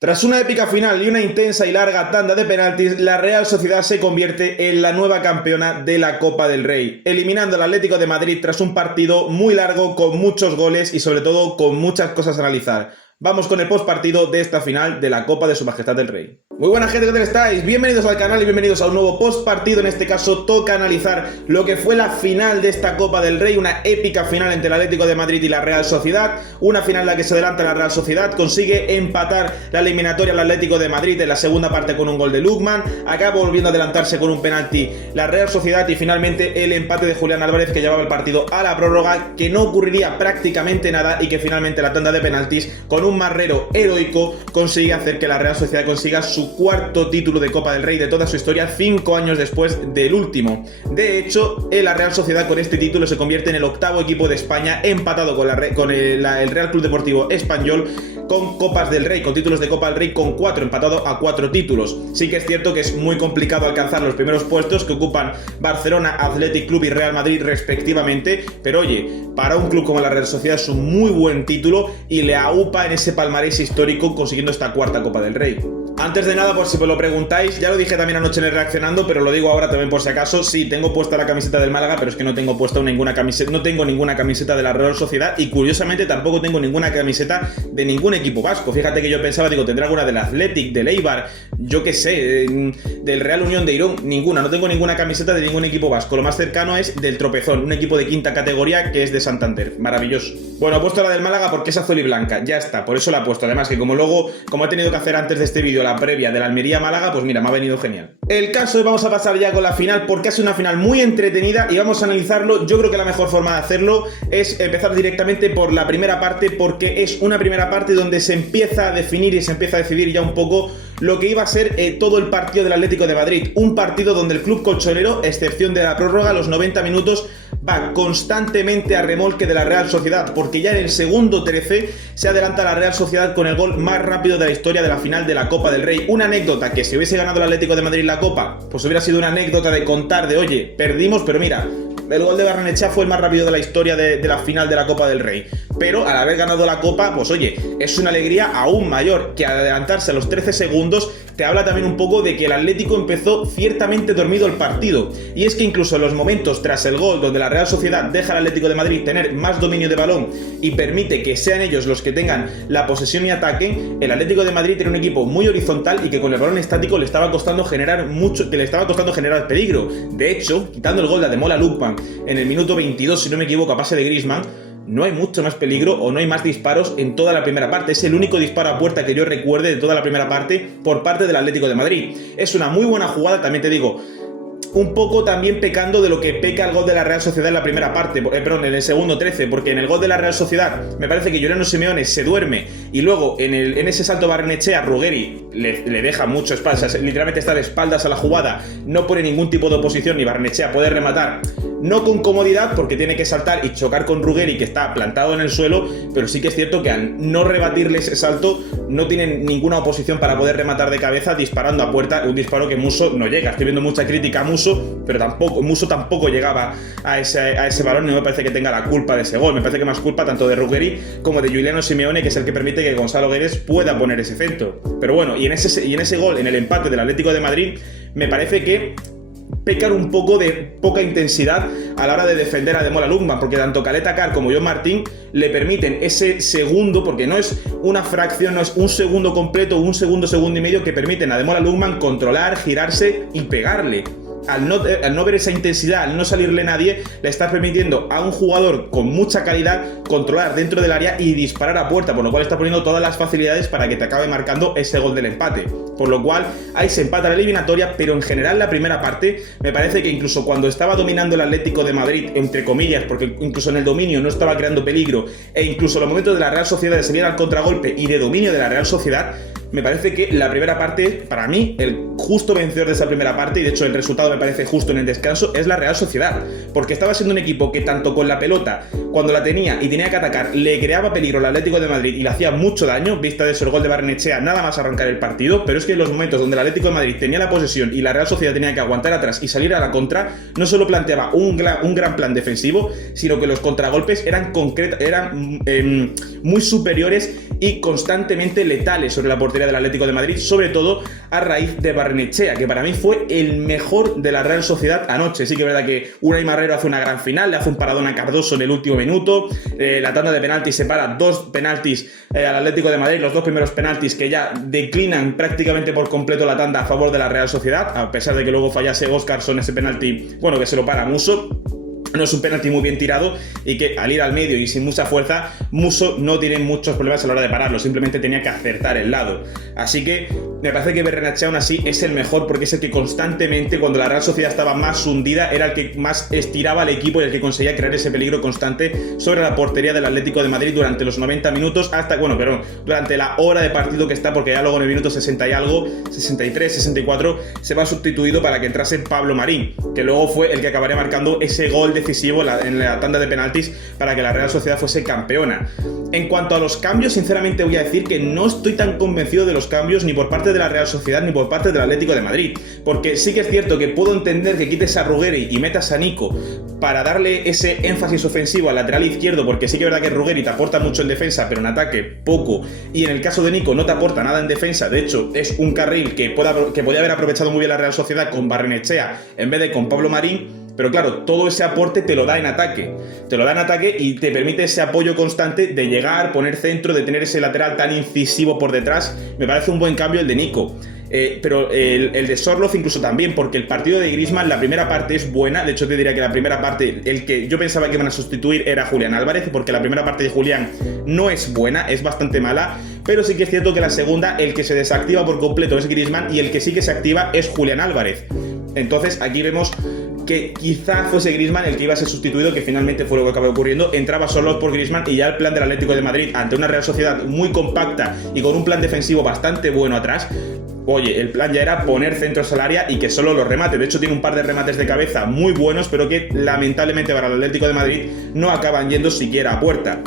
Tras una épica final y una intensa y larga tanda de penaltis, la Real Sociedad se convierte en la nueva campeona de la Copa del Rey, eliminando al Atlético de Madrid tras un partido muy largo, con muchos goles y sobre todo con muchas cosas a analizar. Vamos con el postpartido de esta final de la Copa de Su Majestad el Rey. Muy buena gente, ¿qué tal estáis? Bienvenidos al canal y bienvenidos a un nuevo postpartido. En este caso toca analizar lo que fue la final de esta Copa del Rey, una épica final entre el Atlético de Madrid y la Real Sociedad, una final en la que se adelanta la Real Sociedad, consigue empatar la eliminatoria al Atlético de Madrid en la segunda parte con un gol de Lookman, acaba volviendo a adelantarse con un penalti la Real Sociedad y finalmente el empate de Julián Álvarez, que llevaba el partido a la prórroga, que no ocurriría prácticamente nada y que finalmente la tanda de penaltis, con un marrero heroico, consigue hacer que la Real Sociedad consiga su cuarto título de Copa del Rey de toda su historia, 5 años después del último. De hecho, la Real Sociedad con este título se convierte en el octavo equipo de España, empatado con el Real Club Deportivo Español, con Copas del Rey, con títulos de Copa del Rey, con 4, empatado a 4 títulos. Sí que es cierto que es muy complicado alcanzar los primeros puestos que ocupan Barcelona, Athletic Club y Real Madrid respectivamente, pero oye, para un club como la Real Sociedad es un muy buen título y le aupa en ese palmarés histórico consiguiendo esta cuarta Copa del Rey. Antes de nada, por si me lo preguntáis, ya lo dije también anoche en el Reaccionando, pero lo digo ahora también por si acaso, sí, tengo puesta la camiseta del Málaga, pero es que no tengo puesta ninguna camiseta de la Real Sociedad y curiosamente tampoco tengo ninguna camiseta de ningún equipo vasco. Fíjate que yo pensaba, digo, tendré alguna del Athletic, del Eibar, yo qué sé, del Real Unión de Irún, ninguna, no tengo ninguna camiseta de ningún equipo vasco. Lo más cercano es del Tropezón, un equipo de quinta categoría que es de Santander, maravilloso. Bueno, he puesto la del Málaga porque es azul y blanca, ya está, por eso la he puesto. Además que como he tenido que hacer antes de este vídeo la previa de la Almería-Málaga, pues mira, me ha venido genial. El caso es, vamos a pasar ya con la final porque ha sido una final muy entretenida y vamos a analizarlo. Yo creo que la mejor forma de hacerlo es empezar directamente por la primera parte, porque es una primera parte donde se empieza a definir y se empieza a decidir ya un poco lo que iba a ser todo el partido del Atlético de Madrid. Un partido donde el club colchonero, excepción de la prórroga, los 90 minutos, va constantemente a remolque de la Real Sociedad, porque ya en el segundo 13 se adelanta la Real Sociedad con el gol más rápido de la historia de la final de la Copa del Rey. Una anécdota que si hubiese ganado el Atlético de Madrid la Copa, pues hubiera sido una anécdota de contar de, oye, perdimos, pero mira, el gol de Barrenechea fue el más rápido de la historia de la final de la Copa del Rey. Pero al haber ganado la Copa, pues oye, es una alegría aún mayor, que al adelantarse a los 13 segundos te habla también un poco de que el Atlético empezó ciertamente dormido el partido. Y es que incluso en los momentos tras el gol donde la Real Sociedad deja al Atlético de Madrid tener más dominio de balón y permite que sean ellos los que tengan la posesión y ataquen, el Atlético de Madrid era un equipo muy horizontal y que con el balón estático le estaba costando generar peligro. De hecho, quitando el gol de Ademola Lookman en el minuto 22, si no me equivoco, a pase de Griezmann, no hay mucho más peligro o no hay más disparos en toda la primera parte. Es el único disparo a puerta que yo recuerde de toda la primera parte por parte del Atlético de Madrid. Es una muy buena jugada, también te digo, un poco también pecando de lo que peca el gol de la Real Sociedad en la primera parte, en el segundo 13, porque en el gol de la Real Sociedad me parece que Juliano Simeone se duerme y luego en ese salto Barrenechea, Ruggeri le deja mucho espaldas, literalmente está de espaldas a la jugada, no pone ningún tipo de oposición ni Barrenechea puede rematar. No con comodidad porque tiene que saltar y chocar con Ruggeri, que está plantado en el suelo, pero sí que es cierto que al no rebatirle ese salto no tienen ninguna oposición para poder rematar de cabeza disparando a puerta, un disparo que Musso no llega. Estoy viendo mucha crítica a Musso, pero Musso tampoco llegaba a ese balón y no me parece que tenga la culpa de ese gol. Me parece que más culpa tanto de Ruggeri como de Juliano Simeone, que es el que permite que Gonzalo Guedes pueda poner ese centro. Pero bueno, y en ese gol, en el empate del Atlético de Madrid, me parece que pecar un poco de poca intensidad a la hora de defender a Ademola Lookman, porque tanto Caleta Car como John Martín le permiten ese segundo, porque no es una fracción, no es un segundo completo, un segundo y medio que permiten a Ademola Lookman controlar, girarse y pegarle. Al no ver esa intensidad, al no salirle nadie, le estás permitiendo a un jugador con mucha calidad controlar dentro del área y disparar a puerta, por lo cual está poniendo todas las facilidades para que te acabe marcando ese gol del empate. Por lo cual ahí se empata la eliminatoria, pero en general la primera parte me parece que incluso cuando estaba dominando el Atlético de Madrid, entre comillas, porque incluso en el dominio no estaba creando peligro, e incluso los momentos de la Real Sociedad de salir al contragolpe y de dominio de la Real Sociedad, me parece que la primera parte, para mí, el justo vencedor de esa primera parte, y de hecho el resultado me parece justo en el descanso, es la Real Sociedad, porque estaba siendo un equipo que tanto con la pelota, cuando la tenía y tenía que atacar, le creaba peligro al Atlético de Madrid y le hacía mucho daño, vista de eso el gol de Barrenechea nada más arrancar el partido, pero es que en los momentos donde el Atlético de Madrid tenía la posesión y la Real Sociedad tenía que aguantar atrás y salir a la contra, no solo planteaba un gran plan defensivo, sino que los contragolpes eran muy superiores y constantemente letales sobre la portería del Atlético de Madrid, sobre todo a raíz de Barrenechea, que para mí fue el mejor de la Real Sociedad anoche. Sí que es verdad que Unai Marrero hace una gran final, le hace un paradón a Cardoso en el último minuto, la tanda de penaltis separa 2 penaltis al Atlético de Madrid, los 2 primeros penaltis que ya declinan prácticamente por completo la tanda a favor de la Real Sociedad, a pesar de que luego fallase Óscarson ese penalti, bueno, que se lo para Musso. No es un penalti muy bien tirado y que al ir al medio y sin mucha fuerza, Musso no tiene muchos problemas a la hora de pararlo, simplemente tenía que acertar el lado. Así que me parece que Barrenechea aún así es el mejor porque es el que constantemente, cuando la Real Sociedad estaba más hundida, era el que más estiraba al equipo y el que conseguía crear ese peligro constante sobre la portería del Atlético de Madrid durante los 90 minutos hasta, durante la hora de partido que está, porque ya luego en el minuto 60 y algo, 63, 64, se va sustituido para que entrase Pablo Marín, que luego fue el que acabaría marcando ese gol decisivo en la tanda de penaltis para que la Real Sociedad fuese campeona. En cuanto a los cambios, sinceramente voy a decir que no estoy tan convencido de los cambios ni por parte de la Real Sociedad ni por parte del Atlético de Madrid, porque sí que es cierto que puedo entender que quites a Ruggeri y metas a Nico para darle ese énfasis ofensivo al lateral izquierdo, porque sí que es verdad que Ruggeri te aporta mucho en defensa, pero en ataque poco, y en el caso de Nico no te aporta nada en defensa. De hecho, es un carril que podía haber aprovechado muy bien la Real Sociedad con Barrenechea en vez de con Pablo Marín. Pero claro, todo ese aporte te lo da en ataque. Te lo da en ataque y te permite ese apoyo constante de llegar, poner centro, de tener ese lateral tan incisivo por detrás. Me parece un buen cambio el de Nico. Pero el de Sorloth incluso también, porque el partido de Griezmann, la primera parte es buena. De hecho te diría que la primera parte, el que yo pensaba que iban a sustituir era Julián Álvarez, porque la primera parte de Julián no es buena, es bastante mala. Pero sí que es cierto que la segunda, el que se desactiva por completo es Griezmann y el que sí que se activa es Julián Álvarez. Entonces aquí vemos que quizá fuese Griezmann el que iba a ser sustituido, que finalmente fue lo que acabó ocurriendo. Entraba Sorloth por Griezmann y ya el plan del Atlético de Madrid, ante una Real Sociedad muy compacta y con un plan defensivo bastante bueno atrás, oye, el plan ya era poner centros al área y que solo los remate. De hecho tiene un par de remates de cabeza muy buenos, pero que lamentablemente para el Atlético de Madrid no acaban yendo siquiera a puerta.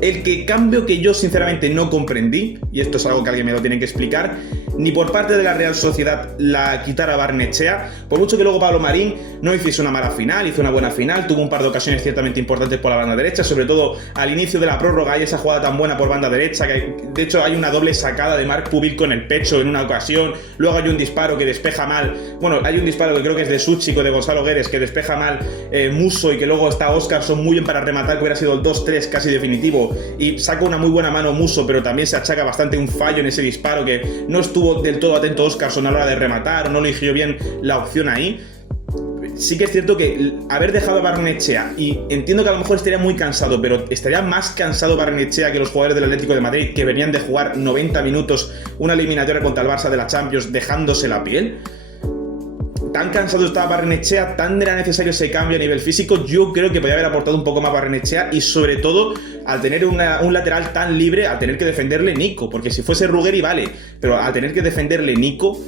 El cambio que yo sinceramente no comprendí, y esto es algo que alguien me lo tiene que explicar, ni por parte de la Real Sociedad la quitara Barrenechea, por mucho que luego Pablo Marín no hiciese una mala final, hizo una buena final, tuvo un par de ocasiones ciertamente importantes por la banda derecha, sobre todo al inicio de la prórroga hay esa jugada tan buena por banda derecha, que de hecho hay una doble sacada de Marc Pubil con el pecho en una ocasión, luego hay un disparo que despeja mal, hay un disparo que creo que es de Suchik o de Gonzalo Guedes, que despeja mal Musso y que luego está Óscarson muy bien para rematar, que hubiera sido el 2-3 casi definitivo, y saca una muy buena mano Musso, pero también se achaca bastante un fallo en ese disparo, que no estuvo del todo atento Óscarson a la hora de rematar, o no eligió bien la opción ahí. Sí que es cierto que haber dejado a Barrenechea, y entiendo que a lo mejor estaría muy cansado, pero estaría más cansado Barrenechea que los jugadores del Atlético de Madrid, que venían de jugar 90 minutos una eliminatoria contra el Barça de la Champions dejándose la piel. Tan cansado estaba Barrenechea, tan era necesario ese cambio a nivel físico. Yo creo que podía haber aportado un poco más Barrenechea, y sobre todo al tener un lateral tan libre, al tener que defenderle Nico, porque si fuese Ruggeri vale, pero al tener que defenderle Nico,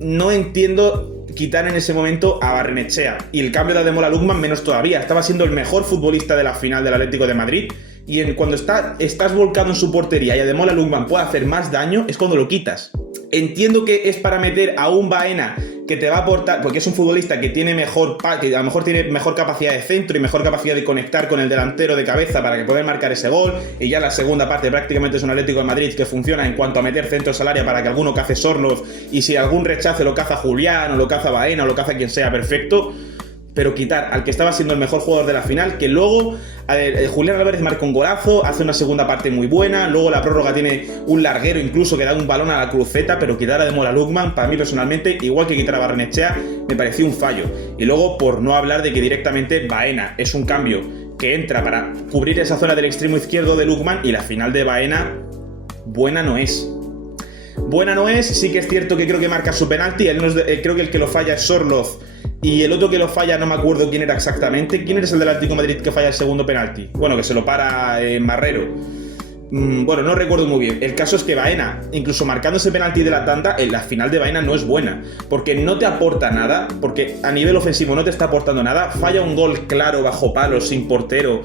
no entiendo quitar en ese momento a Barrenechea. Y el cambio de Ademola Lookman menos todavía. Estaba siendo el mejor futbolista de la final del Atlético de Madrid, y cuando estás volcado en su portería y Ademola Lookman puede hacer más daño, es cuando lo quitas. Entiendo que es para meter a un Baena que te va a aportar, porque es un futbolista que tiene que a lo mejor tiene mejor capacidad de centro y mejor capacidad de conectar con el delantero de cabeza para que pueda marcar ese gol, y ya la segunda parte prácticamente es un Atlético de Madrid que funciona en cuanto a meter centros al área para que alguno cace Sorloth, y si algún rechace lo caza Julián o lo caza Baena o lo caza quien sea, perfecto. Pero quitar al que estaba siendo el mejor jugador de la final, que luego Julián Álvarez marca un golazo, hace una segunda parte muy buena, luego la prórroga tiene un larguero incluso que da un balón a la cruceta, pero quitar a Ademola Lookman, para mí personalmente, igual que quitar a Barrenechea, me pareció un fallo. Y luego, por no hablar de que directamente Baena es un cambio que entra para cubrir esa zona del extremo izquierdo de Lookman, y la final de Baena buena no es. Buena no es, sí que es cierto que creo que marca su penalti, creo que el que lo falla es Sorloth, y el otro que lo falla no me acuerdo quién era exactamente. ¿Quién eres el del Atlético de Madrid que falla el segundo penalti? Bueno, que se lo para Marrero. Bueno, no recuerdo muy bien. El caso es que Baena, incluso marcando ese penalti de la tanda, la final de Baena no es buena, porque no te aporta nada, porque a nivel ofensivo no te está aportando nada. Falla un gol claro bajo palo, sin portero,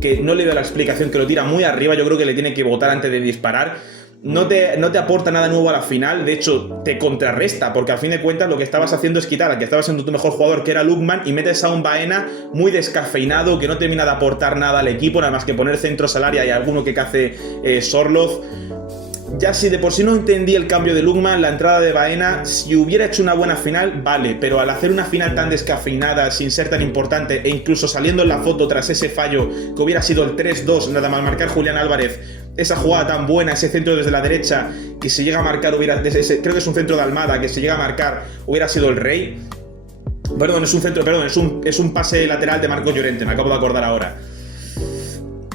que no le da la explicación, que lo tira muy arriba. Yo creo que le tiene que botar antes de disparar. no te aporta nada nuevo a la final, de hecho te contrarresta, porque al fin de cuentas lo que estabas haciendo es quitar al que estaba siendo tu mejor jugador, que era Lookman, y metes a un Baena muy descafeinado, que no termina de aportar nada al equipo, nada más que poner centros al área y alguno que cace Sorloth. Ya si de por sí no entendí el cambio de Lookman, la entrada de Baena, si hubiera hecho una buena final, vale, pero al hacer una final tan descafeinada, sin ser tan importante, e incluso saliendo en la foto tras ese fallo, que hubiera sido el 3-2, nada más marcar Julián Álvarez, esa jugada tan buena, ese centro desde la derecha, que se llega a marcar, creo que es un centro de Almada, que se llega a marcar, hubiera sido el rey. Perdón, es un pase lateral de Marcos Llorente, me acabo de acordar ahora.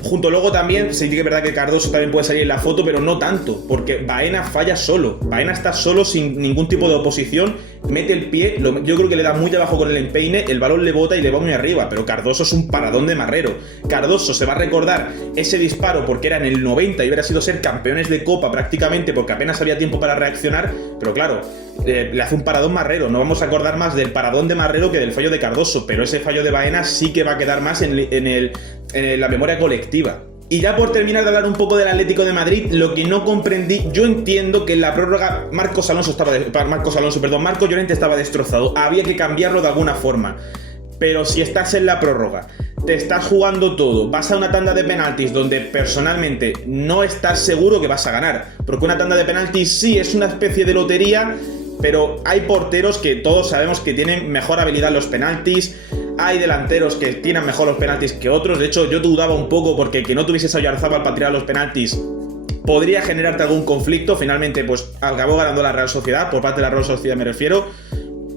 Junto luego también, sí que es verdad que Cardoso también puede salir en la foto, pero no tanto, porque Baena falla solo. Baena está solo sin ningún tipo de oposición, mete el pie, yo creo que le da muy abajo con el empeine, el balón le bota y le va muy arriba, pero Cardoso es un paradón de marrero. Cardoso se va a recordar ese disparo porque era en el 90 y hubiera sido ser campeones de Copa prácticamente porque apenas había tiempo para reaccionar, pero claro, le hace un paradón marrero. No vamos a acordar más del paradón de Marrero que del fallo de Cardoso, pero ese fallo de Baena sí que va a quedar más en la memoria colectiva. Y ya por terminar de hablar un poco del Atlético de Madrid, lo que no comprendí, yo entiendo que en la prórroga Marcos Llorente estaba destrozado, había que cambiarlo de alguna forma. Pero si estás en la prórroga, te estás jugando todo, vas a una tanda de penaltis donde personalmente no estás seguro que vas a ganar, porque una tanda de penaltis sí es una especie de lotería, pero hay porteros que todos sabemos que tienen mejor habilidad en los penaltis, hay delanteros que tienen mejor los penaltis que otros. De hecho, yo dudaba un poco porque que no tuvieses a Oyarzábal para tirar los penaltis podría generarte algún conflicto. Finalmente, pues acabó ganando la Real Sociedad, por parte de la Real Sociedad me refiero,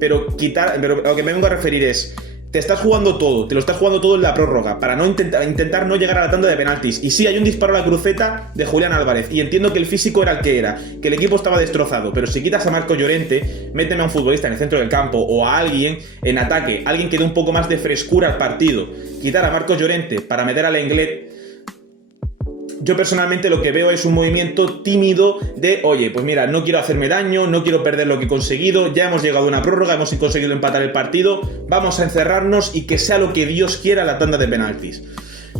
pero a lo que me vengo a referir es: te estás jugando todo, te lo estás jugando todo en la prórroga para no intentar no llegar a la tanda de penaltis. Y sí, hay un disparo a la cruceta de Julián Álvarez, y entiendo que el físico era el que era, que el equipo estaba destrozado, pero si quitas a Marcos Llorente, méteme a un futbolista en el centro del campo o a alguien en ataque, alguien que dé un poco más de frescura al partido. Quitar a Marcos Llorente para meter a Lenglet, yo personalmente lo que veo es un movimiento tímido de, oye, pues mira, no quiero hacerme daño, no quiero perder lo que he conseguido, ya hemos llegado a una prórroga, hemos conseguido empatar el partido, vamos a encerrarnos y que sea lo que Dios quiera la tanda de penaltis.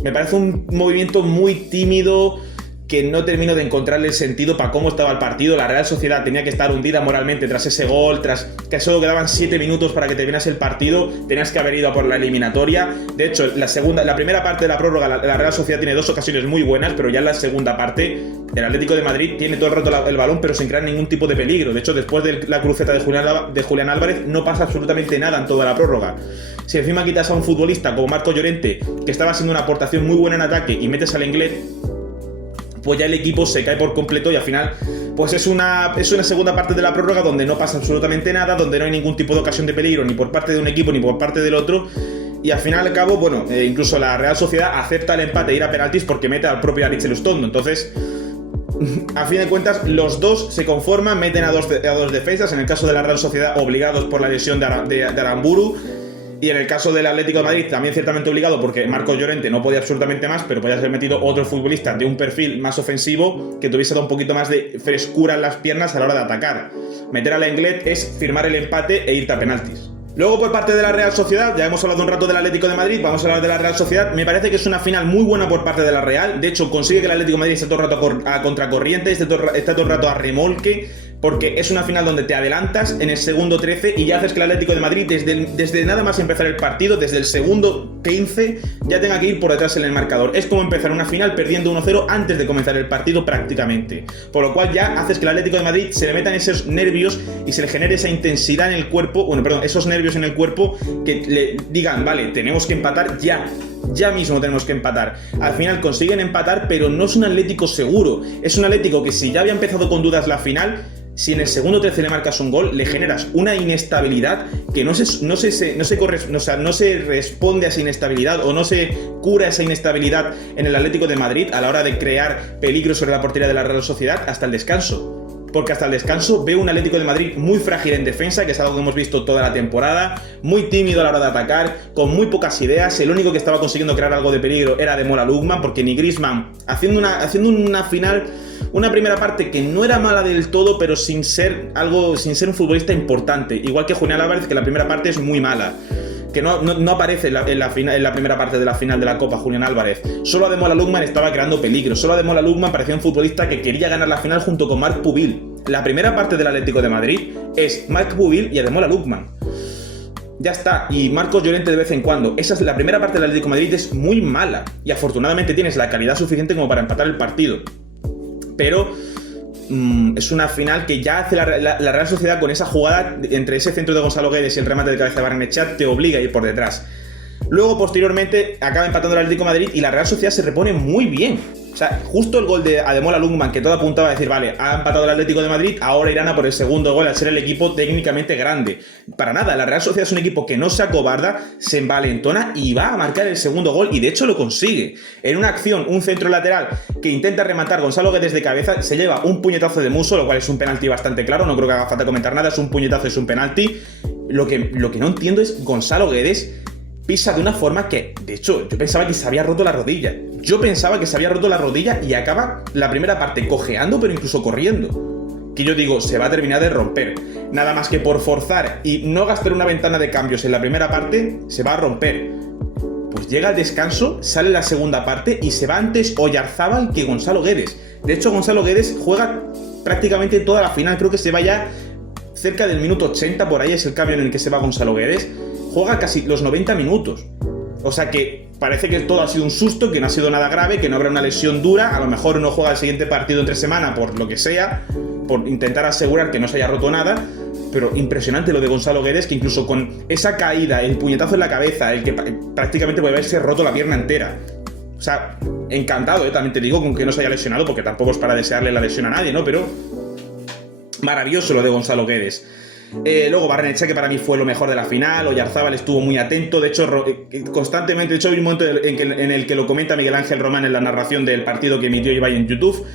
Me parece un movimiento muy tímido que no termino de encontrarle el sentido para cómo estaba el partido. La Real Sociedad tenía que estar hundida moralmente tras ese gol, tras que solo quedaban 7 minutos para que terminase el partido, tenías que haber ido a por la eliminatoria. De hecho, la primera parte de la prórroga, la Real Sociedad tiene 2 ocasiones muy buenas, pero ya en la segunda parte el Atlético de Madrid tiene todo el rato el balón, pero sin crear ningún tipo de peligro. De hecho, después de la cruceta de Julián Álvarez no pasa absolutamente nada en toda la prórroga. Si encima quitas a un futbolista como Marcos Llorente, que estaba haciendo una aportación muy buena en ataque, y metes al Lenglet, pues ya el equipo se cae por completo y al final pues es una segunda parte de la prórroga donde no pasa absolutamente nada, donde no hay ningún tipo de ocasión de peligro ni por parte de un equipo ni por parte del otro, y al final al cabo, bueno, incluso la Real Sociedad acepta el empate e ir a penaltis porque mete al propio Aritz Elustondo. Entonces, a fin de cuentas, los dos se conforman, meten a dos defensas, en el caso de la Real Sociedad obligados por la lesión de Aramburu, y en el caso del Atlético de Madrid también ciertamente obligado porque Marcos Llorente no podía absolutamente más, pero podía haber metido otro futbolista de un perfil más ofensivo que tuviese dado un poquito más de frescura en las piernas a la hora de atacar. Meter al Lenglet es firmar el empate e irte a penaltis. Luego, por parte de la Real Sociedad, ya hemos hablado un rato del Atlético de Madrid, vamos a hablar de la Real Sociedad. Me parece que es una final muy buena por parte de la Real. De hecho, consigue que el Atlético de Madrid esté todo el rato a contracorriente, esté todo el rato a remolque, porque es una final donde te adelantas en el segundo 13 y ya haces que el Atlético de Madrid, desde nada más empezar el partido, desde el segundo 15, ya tenga que ir por detrás en el marcador. Es como empezar una final perdiendo 1-0 antes de comenzar el partido prácticamente. Por lo cual ya haces que el Atlético de Madrid se le metan esos nervios y se le genere esa intensidad en el cuerpo, esos nervios en el cuerpo que le digan, vale, tenemos que empatar ya mismo tenemos que empatar. Al final consiguen empatar, pero no es un Atlético seguro. Es un Atlético que, si ya había empezado con dudas la final, si en el segundo 13 le marcas un gol, le generas una inestabilidad que no se responde a esa inestabilidad, o no se cura esa inestabilidad en el Atlético de Madrid a la hora de crear peligro sobre la portería de la Real Sociedad hasta el descanso. Porque hasta el descanso veo un Atlético de Madrid muy frágil en defensa, que es algo que hemos visto toda la temporada, muy tímido a la hora de atacar, con muy pocas ideas. El único que estaba consiguiendo crear algo de peligro era Ademola Lookman, porque ni Griezmann, haciendo una final, una primera parte que no era mala del todo, pero sin ser un futbolista importante, igual que Julián Álvarez, que la primera parte es muy mala. que no aparece en la primera parte de la final de la Copa, Julián Álvarez. Solo Ademola Lookman estaba creando peligro. Solo Ademola Lookman parecía un futbolista que quería ganar la final junto con Marc Pubil. La primera parte del Atlético de Madrid es Marc Pubil y Ademola Lookman. Ya está, y Marcos Llorente de vez en cuando. Esa es la primera parte del Atlético de Madrid, es muy mala. Y afortunadamente tienes la calidad suficiente como para empatar el partido. Pero es una final que ya hace la Real Sociedad con esa jugada entre ese centro de Gonzalo Guedes y el remate de cabeza de Barrenechea, te obliga a ir por detrás. Luego, posteriormente, acaba empatando el Atlético de Madrid y la Real Sociedad se repone muy bien. O sea, justo el gol de Ademola Lookman, que todo apuntaba a decir, vale, ha empatado el Atlético de Madrid, ahora irán a por el segundo gol al ser el equipo técnicamente grande. Para nada, la Real Sociedad es un equipo que no se acobarda, se envalentona y va a marcar el segundo gol, y de hecho lo consigue. En una acción, un centro lateral que intenta rematar Gonzalo Guedes de cabeza, se lleva un puñetazo de Musso, lo cual es un penalti bastante claro, no creo que haga falta comentar nada, es un puñetazo, es un penalti. Lo que no entiendo es Gonzalo Guedes pisa de una forma que, de hecho, yo pensaba que se había roto la rodilla. Y acaba la primera parte cojeando, pero incluso corriendo. Que yo digo, se va a terminar de romper. Nada más que por forzar y no gastar una ventana de cambios en la primera parte, se va a romper. Pues llega el descanso, sale la segunda parte y se va antes Oyarzábal que Gonzalo Guedes. De hecho, Gonzalo Guedes juega prácticamente toda la final. Creo que se va ya cerca del minuto 80, por ahí es el cambio en el que se va Gonzalo Guedes. Juega casi los 90 minutos. O sea que parece que todo ha sido un susto, que no ha sido nada grave, que no habrá una lesión dura. A lo mejor uno juega el siguiente partido entre semana por lo que sea, por intentar asegurar que no se haya roto nada. Pero impresionante lo de Gonzalo Guedes, que incluso con esa caída, el puñetazo en la cabeza, el que prácticamente puede haberse roto la pierna entera. O sea, encantado, también te digo, con que no se haya lesionado, porque tampoco es para desearle la lesión a nadie, ¿no? Pero maravilloso lo de Gonzalo Guedes. Luego Barrenechea, que para mí fue lo mejor de la final. Oyarzábal estuvo muy atento, de hecho constantemente, de hecho hay un momento en el que lo comenta Miguel Ángel Román en la narración del partido que emitió Ibai en YouTube.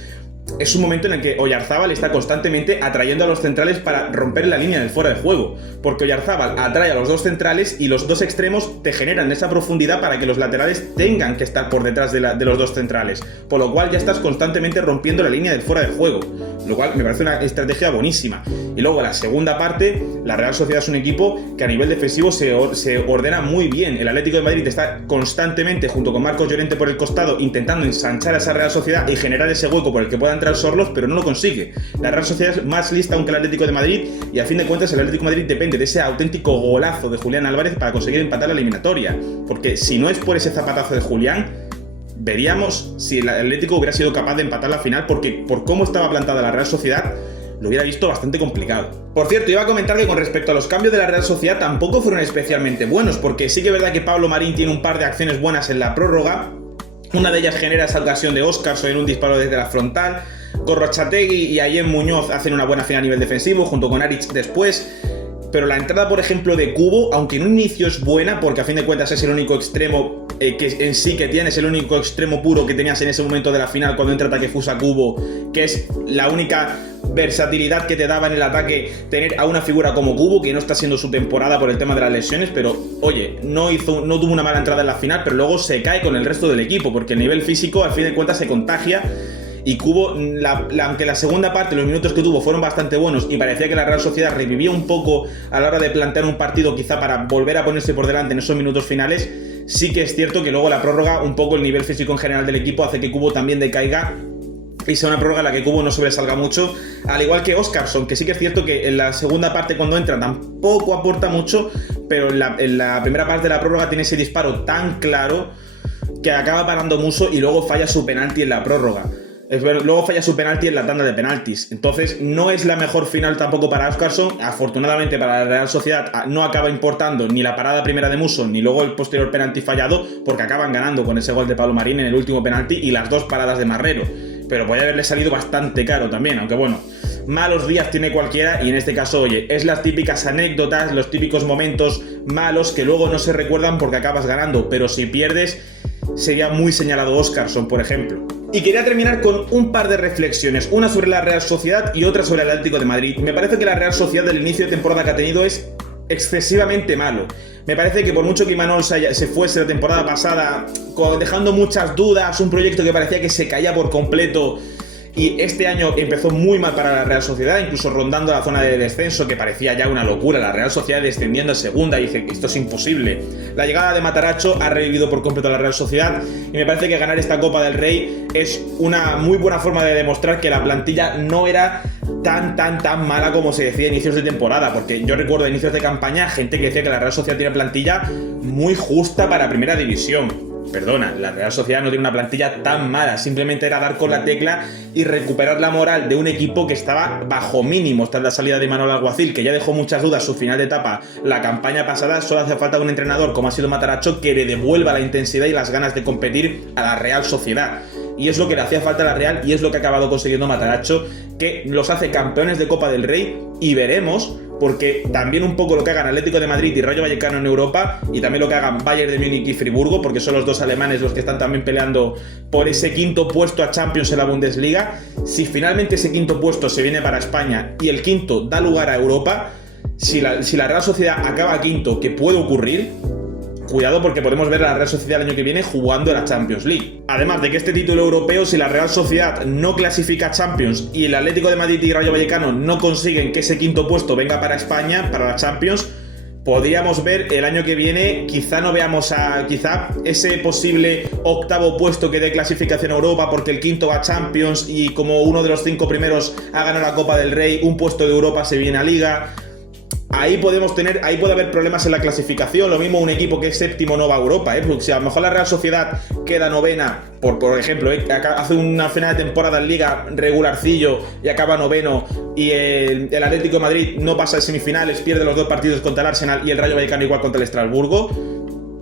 Es un momento en el que Oyarzábal está constantemente atrayendo a los centrales para romper la línea del fuera de juego, porque Oyarzábal atrae a los dos centrales y los dos extremos te generan esa profundidad para que los laterales tengan que estar por detrás de los dos centrales, por lo cual ya estás constantemente rompiendo la línea del fuera de juego, lo cual me parece una estrategia buenísima. Y luego la segunda parte, la Real Sociedad es un equipo que a nivel defensivo se ordena muy bien. El Atlético de Madrid está constantemente, junto con Marcos Llorente por el costado, intentando ensanchar a esa Real Sociedad y generar ese hueco por el que puedan entrar Sorlos, pero no lo consigue. La Real Sociedad es más lista aunque el Atlético de Madrid, y a fin de cuentas el Atlético de Madrid depende de ese auténtico golazo de Julián Álvarez para conseguir empatar la eliminatoria, porque si no es por ese zapatazo de Julián, veríamos si el Atlético hubiera sido capaz de empatar la final, porque por cómo estaba plantada la Real Sociedad lo hubiera visto bastante complicado. Por cierto, iba a comentar que con respecto a los cambios de la Real Sociedad tampoco fueron especialmente buenos, porque sí que es verdad que Pablo Marín tiene un par de acciones buenas en la prórroga. Una de ellas genera esa ocasión de Óscarson en un disparo desde la frontal. Gorrochategui y Ayem Muñoz hacen una buena final a nivel defensivo, junto con Aric después. Pero la entrada, por ejemplo, de Cubo, aunque en un inicio es buena, porque a fin de cuentas es el único extremo que en sí que tienes, el único extremo puro que tenías en ese momento de la final cuando entra Takefusa Kubo, que es la única versatilidad que te daba en el ataque tener a una figura como Kubo, que no está siendo su temporada por el tema de las lesiones, pero oye, no tuvo una mala entrada en la final, pero luego se cae con el resto del equipo, porque el nivel físico al fin de cuentas se contagia. Y Kubo, aunque la segunda parte, los minutos que tuvo fueron bastante buenos y parecía que la Real Sociedad revivía un poco a la hora de plantear un partido quizá para volver a ponerse por delante en esos minutos finales, sí que es cierto que luego la prórroga, un poco el nivel físico en general del equipo hace que Kubo también decaiga y sea una prórroga en la que Kubo no sobresalga mucho, al igual que Óscarson, que sí que es cierto que en la segunda parte cuando entra tampoco aporta mucho, pero en la primera parte de la prórroga tiene ese disparo tan claro que acaba parando Musso y luego falla su penalti en la prórroga. Luego falla su penalti en la tanda de penaltis. Entonces no es la mejor final tampoco para Óscarson. Afortunadamente para la Real Sociedad no acaba importando ni la parada primera de Musso ni luego el posterior penalti fallado, porque acaban ganando con ese gol de Pablo Marín en el último penalti y las dos paradas de Marrero. Pero podría haberle salido bastante caro también, aunque bueno, malos días tiene cualquiera y en este caso, oye, es las típicas anécdotas, los típicos momentos malos que luego no se recuerdan porque acabas ganando, pero si pierdes sería muy señalado Óscarson, por ejemplo. Y quería terminar con un par de reflexiones, una sobre la Real Sociedad y otra sobre el Atlético de Madrid. Me parece que la Real Sociedad del inicio de temporada que ha tenido es excesivamente malo. Me parece que por mucho que Imanol se fuese la temporada pasada dejando muchas dudas, un proyecto que parecía que se caía por completo y este año empezó muy mal para la Real Sociedad, incluso rondando la zona de descenso, que parecía ya una locura, la Real Sociedad descendiendo a segunda, y dije que esto es imposible. La llegada de Matarazzo ha revivido por completo a la Real Sociedad, y me parece que ganar esta Copa del Rey es una muy buena forma de demostrar que la plantilla no era tan mala como se decía a inicios de temporada, porque yo recuerdo a inicios de campaña gente que decía que la Real Sociedad tiene plantilla muy justa para primera división. Perdona, la Real Sociedad no tiene una plantilla tan mala, simplemente era dar con la tecla y recuperar la moral de un equipo que estaba bajo mínimos tras la salida de Manuel Alguacil, que ya dejó muchas dudas su final de etapa la campaña pasada. Solo hace falta un entrenador como ha sido Matarazzo que le devuelva la intensidad y las ganas de competir a la Real Sociedad. Y es lo que le hacía falta a la Real, y es lo que ha acabado consiguiendo Matarazzo, que los hace campeones de Copa del Rey, y veremos, porque también un poco lo que hagan Atlético de Madrid y Rayo Vallecano en Europa, y también lo que hagan Bayern de Múnich y Friburgo, porque son los dos alemanes los que están también peleando por ese quinto puesto a Champions en la Bundesliga. Si finalmente ese quinto puesto se viene para España y el quinto da lugar a Europa, si la Real Sociedad acaba quinto, que puede ocurrir, cuidado, porque podemos ver a la Real Sociedad el año que viene jugando en la Champions League. Además de que este título europeo, si la Real Sociedad no clasifica a Champions y el Atlético de Madrid y Rayo Vallecano no consiguen que ese quinto puesto venga para España, para la Champions, podríamos ver el año que viene, quizá no veamos quizá ese posible octavo puesto que dé clasificación a Europa, porque el quinto va a Champions y como uno de los 5 primeros ha ganado la Copa del Rey, un puesto de Europa se viene a Liga. Ahí puede haber problemas en la clasificación. Lo mismo un equipo que es séptimo no va a Europa, porque si a lo mejor la Real Sociedad queda novena, por ejemplo, hace una final de temporada en Liga regularcillo y acaba noveno, y el Atlético de Madrid no pasa de semifinales, pierde los 2 partidos contra el Arsenal, y el Rayo Vallecano igual contra el Estrasburgo.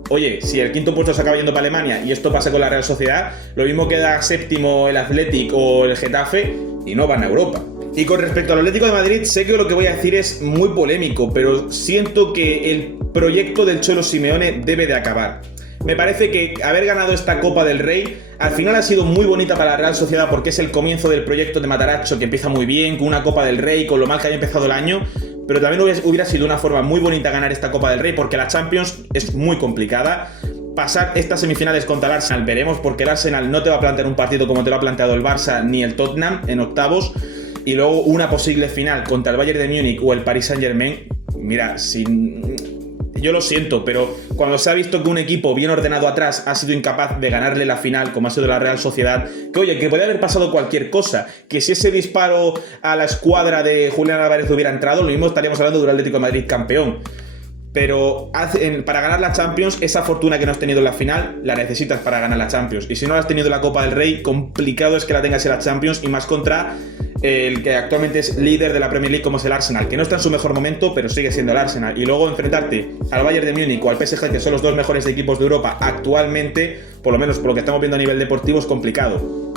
Oye, si el quinto puesto se acaba yendo para Alemania y esto pasa con la Real Sociedad, lo mismo queda séptimo el Athletic o el Getafe y no van a Europa. Y con respecto al Atlético de Madrid, sé que lo que voy a decir es muy polémico, pero siento que el proyecto del Cholo Simeone debe de acabar. Me parece que haber ganado esta Copa del Rey al final ha sido muy bonita para la Real Sociedad, porque es el comienzo del proyecto de Matarazzo, que empieza muy bien, con una Copa del Rey, con lo mal que había empezado el año, pero también hubiera sido una forma muy bonita ganar esta Copa del Rey, porque la Champions es muy complicada. Pasar estas semifinales contra el Arsenal, veremos, porque el Arsenal no te va a plantear un partido como te lo ha planteado el Barça ni el Tottenham en octavos. Y luego una posible final contra el Bayern de Múnich o el Paris Saint-Germain. Mira, yo lo siento, pero cuando se ha visto que un equipo bien ordenado atrás ha sido incapaz de ganarle la final, como ha sido la Real Sociedad, que oye, que podría haber pasado cualquier cosa, que si ese disparo a la escuadra de Julián Álvarez hubiera entrado, lo mismo estaríamos hablando de un Atlético de Madrid campeón. Pero para ganar la Champions, esa fortuna que no has tenido en la final, la necesitas para ganar la Champions. Y si no la has tenido en la Copa del Rey, complicado es que la tengas en la Champions, y más contra el que actualmente es líder de la Premier League, como es el Arsenal, que no está en su mejor momento, pero sigue siendo el Arsenal. Y luego enfrentarte al Bayern de Múnich o al PSG, que son los 2 mejores equipos de Europa actualmente, por lo menos por lo que estamos viendo a nivel deportivo, es complicado.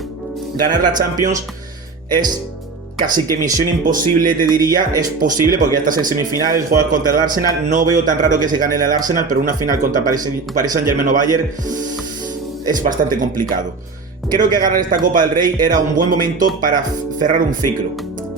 Ganar la Champions es casi que misión imposible, te diría. Es posible porque ya estás en semifinales, juegas contra el Arsenal. No veo tan raro que se gane el Arsenal, pero una final contra Paris Saint-Germain o Bayern es bastante complicado. Creo que ganar esta Copa del Rey era un buen momento para cerrar un ciclo.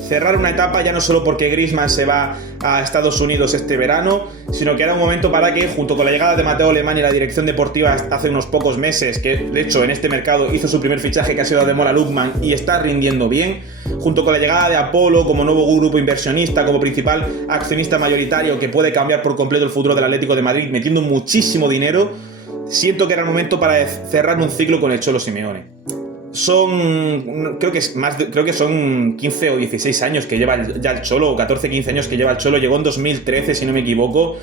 Cerrar una etapa, ya no solo porque Griezmann se va a Estados Unidos este verano, sino que era un momento para que, junto con la llegada de Mateo Alemán y la dirección deportiva hace unos pocos meses, que de hecho en este mercado hizo su primer fichaje, que ha sido Ademola Lookman, y está rindiendo bien, junto con la llegada de Apolo como nuevo grupo inversionista, como principal accionista mayoritario que puede cambiar por completo el futuro del Atlético de Madrid, metiendo muchísimo dinero, siento que era el momento para cerrar un ciclo con el Cholo Simeone. Creo que son 15 o 16 años que lleva ya el Cholo, o 14-15 años que lleva el Cholo. Llegó en 2013, si no me equivoco.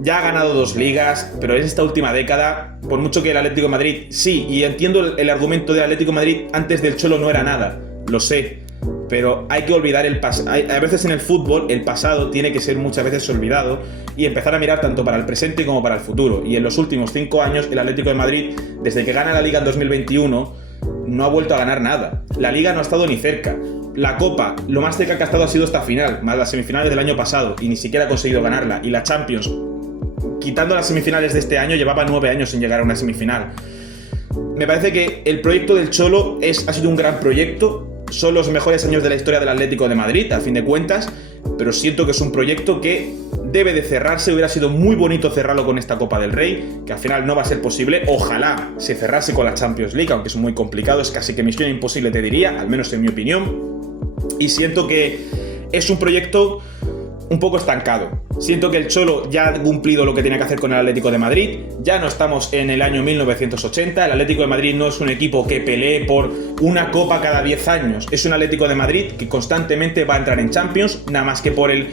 Ya ha ganado 2 ligas, pero en esta última década, por mucho que el Atlético de Madrid, sí, y entiendo el argumento del Atlético de Madrid, antes del Cholo no era nada, lo sé, pero hay que olvidar el pasado. A veces en el fútbol el pasado tiene que ser muchas veces olvidado y empezar a mirar tanto para el presente como para el futuro. Y en los últimos 5 años el Atlético de Madrid, desde que gana la Liga en 2021, no ha vuelto a ganar nada. La Liga no ha estado ni cerca. La Copa, lo más cerca que ha estado ha sido esta final, más las semifinales del año pasado, y ni siquiera ha conseguido ganarla. Y la Champions, quitando las semifinales de este año, llevaba 9 años sin llegar a una semifinal. Me parece que el proyecto del Cholo ha sido un gran proyecto. Son los mejores años de la historia del Atlético de Madrid, a fin de cuentas, pero siento que es un proyecto que debe de cerrarse. Hubiera sido muy bonito cerrarlo con esta Copa del Rey, que al final no va a ser posible. Ojalá se cerrase con la Champions League, aunque es muy complicado, es casi que misión imposible, te diría, al menos en mi opinión. Y siento que es un proyecto un poco estancado. Siento que el Cholo ya ha cumplido lo que tenía que hacer con el Atlético de Madrid. Ya no estamos en el año 1980. El Atlético de Madrid no es un equipo que pelee por una copa cada 10 años. Es un Atlético de Madrid que constantemente va a entrar en Champions, nada más que por el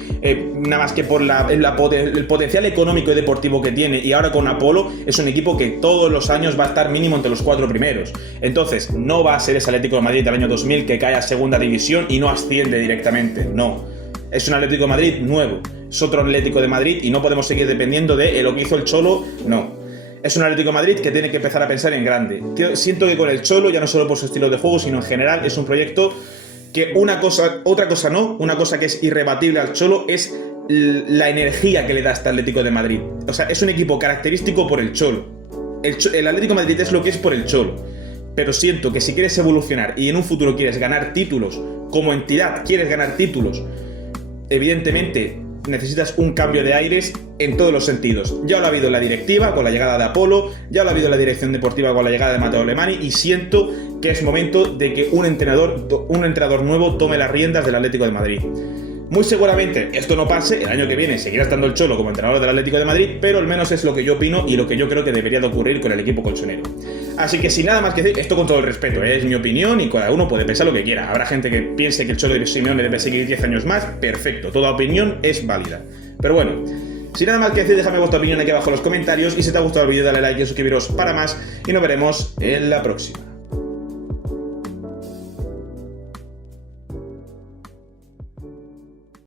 potencial económico y deportivo que tiene. Y ahora con Apolo es un equipo que todos los años va a estar mínimo entre los 4 primeros. Entonces no va a ser ese Atlético de Madrid del año 2000 que cae a segunda división y no asciende directamente. No. Es un Atlético de Madrid nuevo, es otro Atlético de Madrid y no podemos seguir dependiendo de lo que hizo el Cholo, no. Es un Atlético de Madrid que tiene que empezar a pensar en grande. Siento que con el Cholo, ya no solo por su estilo de juego, sino en general, es un proyecto que otra cosa que es irrebatible al Cholo es la energía que le da este Atlético de Madrid. O sea, es un equipo característico por el Cholo. El Atlético de Madrid es lo que es por el Cholo. Pero siento que si quieres evolucionar y en un futuro quieres ganar títulos, como entidad quieres ganar títulos, evidentemente necesitas un cambio de aires en todos los sentidos. Ya lo ha habido en la directiva con la llegada de Apolo, ya lo ha habido en la dirección deportiva con la llegada de Matteo Alemany, y siento que es momento de que un entrenador nuevo tome las riendas del Atlético de Madrid. Muy seguramente esto no pase, el año que viene seguirá estando el Cholo como entrenador del Atlético de Madrid, pero al menos es lo que yo opino y lo que yo creo que debería de ocurrir con el equipo colchonero. Así que sin nada más que decir, esto con todo el respeto, es mi opinión y cada uno puede pensar lo que quiera. Habrá gente que piense que el Cholo de Simeone debe seguir 10 años más, perfecto, toda opinión es válida. Pero bueno, sin nada más que decir, déjame vuestra opinión aquí abajo en los comentarios y si te ha gustado el vídeo dale like y suscribiros para más y nos veremos en la próxima.